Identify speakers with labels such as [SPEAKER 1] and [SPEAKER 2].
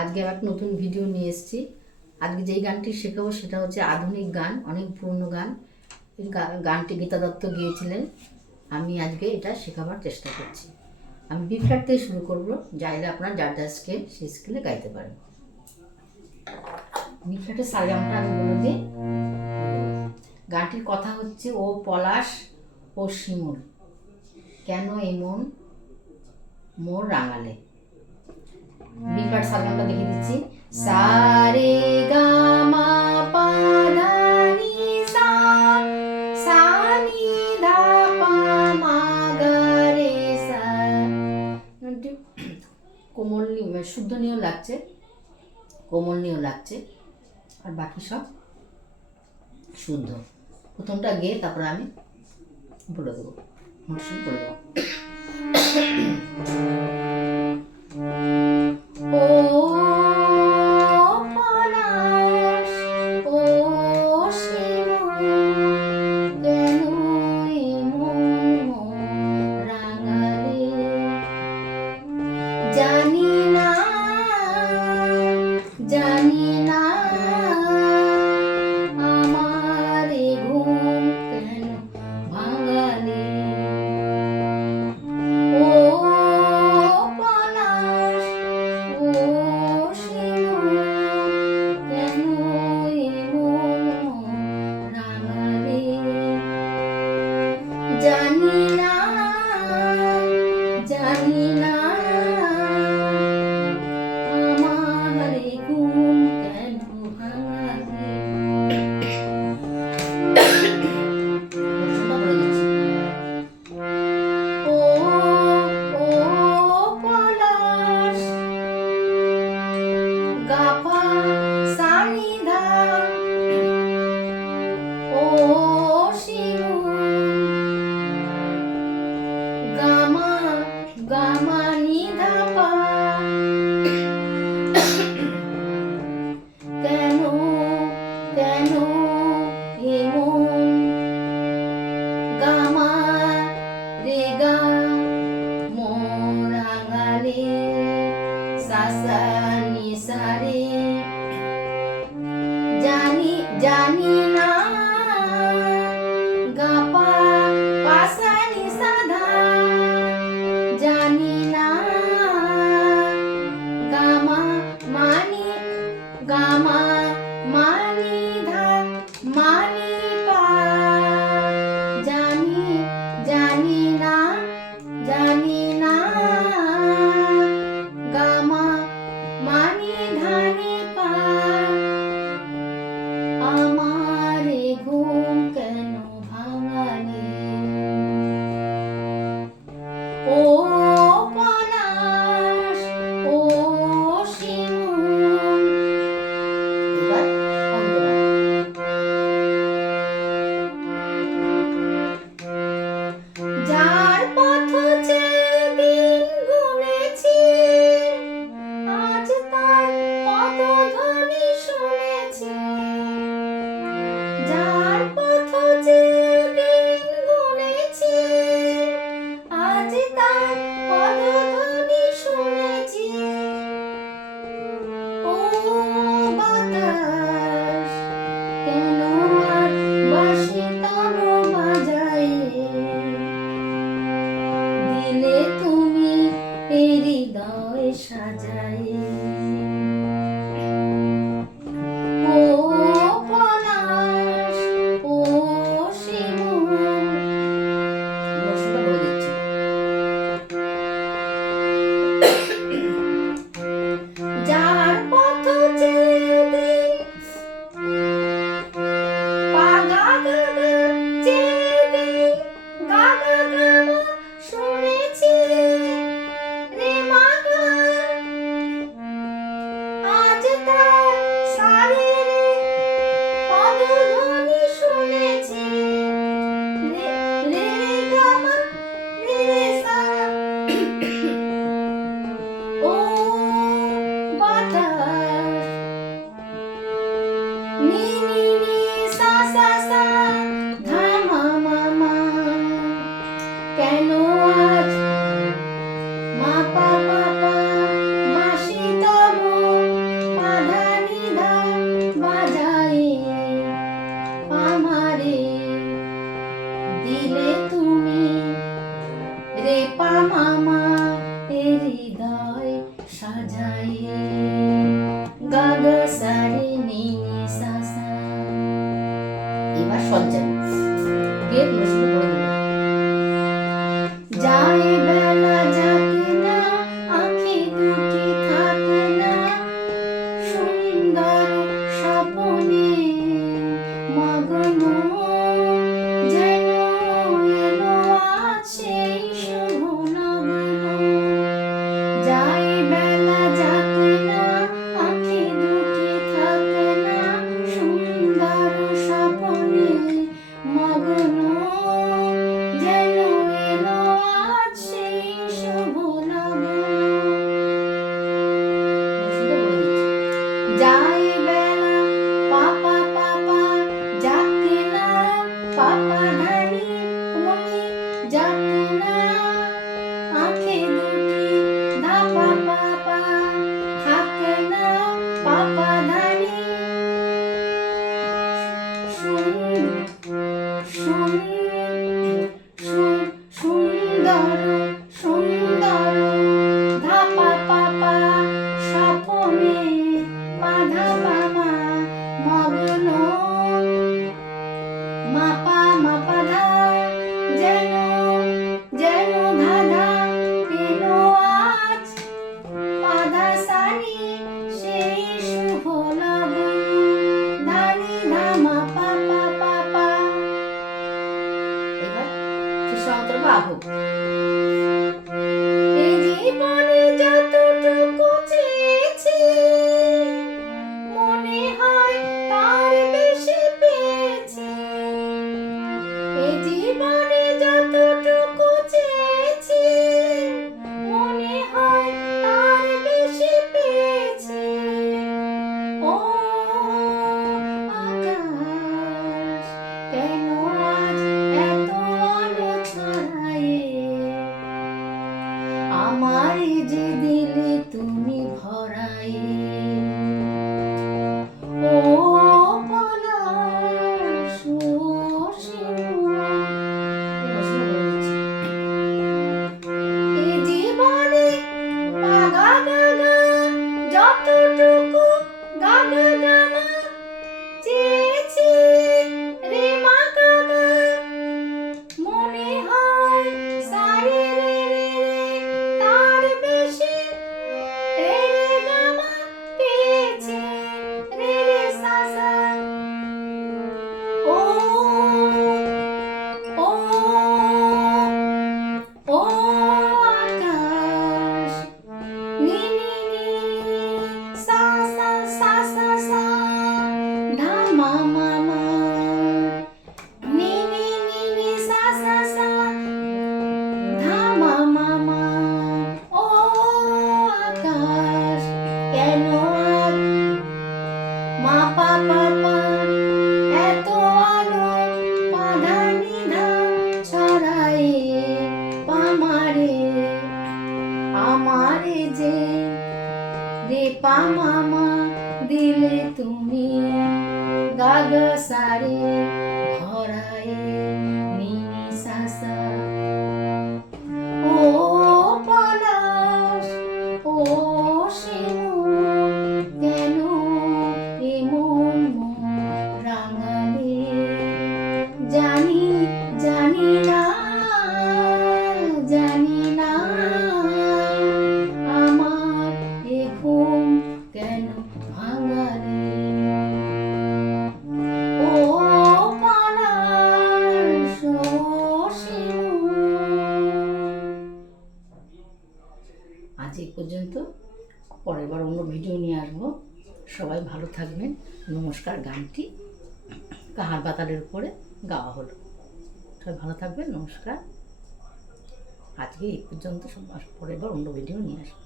[SPEAKER 1] আজকে আমি একটা নতুন ভিডিও নিয়ে এসেছি। আজকে যেই গানটি শেখাবো সেটা হচ্ছে আধুনিক গান, অনেক পুরনো গান। গানটি গীতা দত্ত গিয়েছিলেন। আমি আজকে এটা শেখাবার চেষ্টা করছি। আমি বি ফ্ল্যাট থেকে শুরু করব। যাইলে আপনার যার যার স্কেল সেই স্কেলে গাইতে পারেন। বি ফ্ল্যাটের সারগামটা আমি বলে দিই। গানটির কথা হচ্ছে, ও পলাশ, ও শিমুল, কেন এমন মোর রাঙালে? বিপাট সালগানটা দেখে দিচ্ছি। সারে গা মা পা ধা নি সা সা। নি ধা পা মা গা রে সা কোমলনীয় মানে শুদ্ধনীয় লাগছে। কোমলনীয় লাগছে। আর বাকি সব? শুদ্ধ। প্রথমটা গেয়ে তারপরে আমি বলে দেবো। মুন্সি বলে দেবো। Danny. হৃদয় সাজাই। রে পা মামা হৃদয় সাজাইয়ে। গাগা সারি নিনি সাসা এবার সজ্জান কে প্রশ্ন দারুণ ভরায় নিশাসা আজ এই পর্যন্ত। পরের বার অন্য ভিডিও নিয়ে আসব। সবাই ভালো থাকবেন। নমস্কার গানটি কাহার বাতালের উপরে গাওয়া হলো। সবাই ভালো থাকবেন। নমস্কার। আজকে এই পর্যন্ত সব পরের বার অন্য ভিডিও নিয়ে আসব।